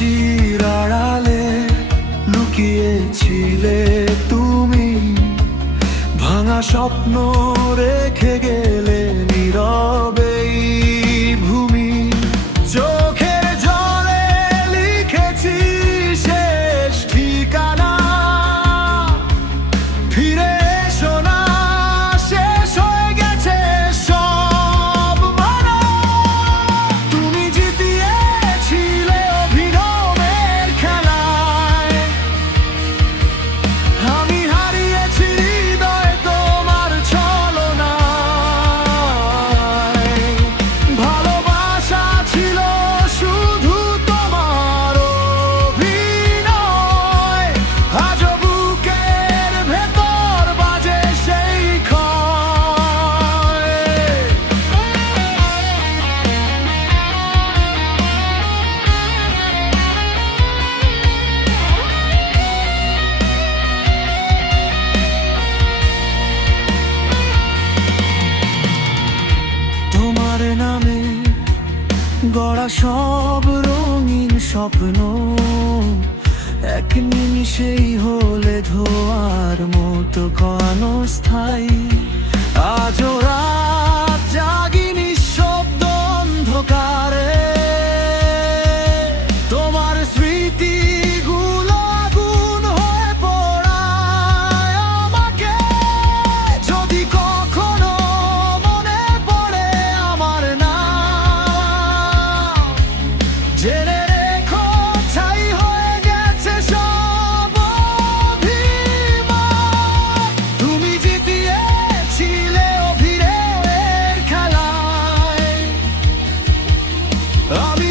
হাসির আড়ালে লুকিয়েছিলে তুমি, ভাঙা স্বপ্ন রেখে গেলে নীরবে ভূমি। চোখের জলে লিখেছি শেষ ঠিকানা, ফিরে এসো না, শেষ হয়ে গেছে সব মানা। তুমি জিতিয়েছিলে অভিনবের খেলায়, আমি হারিয়েছি হৃদয় তোমার ছলনায়। ভালোবাসা ছিল শুধু তোমার অভিনয়, আজও বুকের ভেতর বাজে সেই ক্ষয়। তোমার নামে গড়া সব রঙিন স্বপ্ন এক নিমিষেই হলে ধোয়ার মতো ক্ষণস্থায়ী। আজও রাত জাগি নিঃশব্দ অন্ধকারে, তোমার স্মৃতিগুলো আগুন হয়ে পোড়ায় আমাকে। যদি কখনো মনে পড়ে আমার নাম, জেনে রেখো ছাই হয়ে গেছে সব অভিমান। তুমি জিতিয়েছিলে অভিনয়ের খেলায়, আমি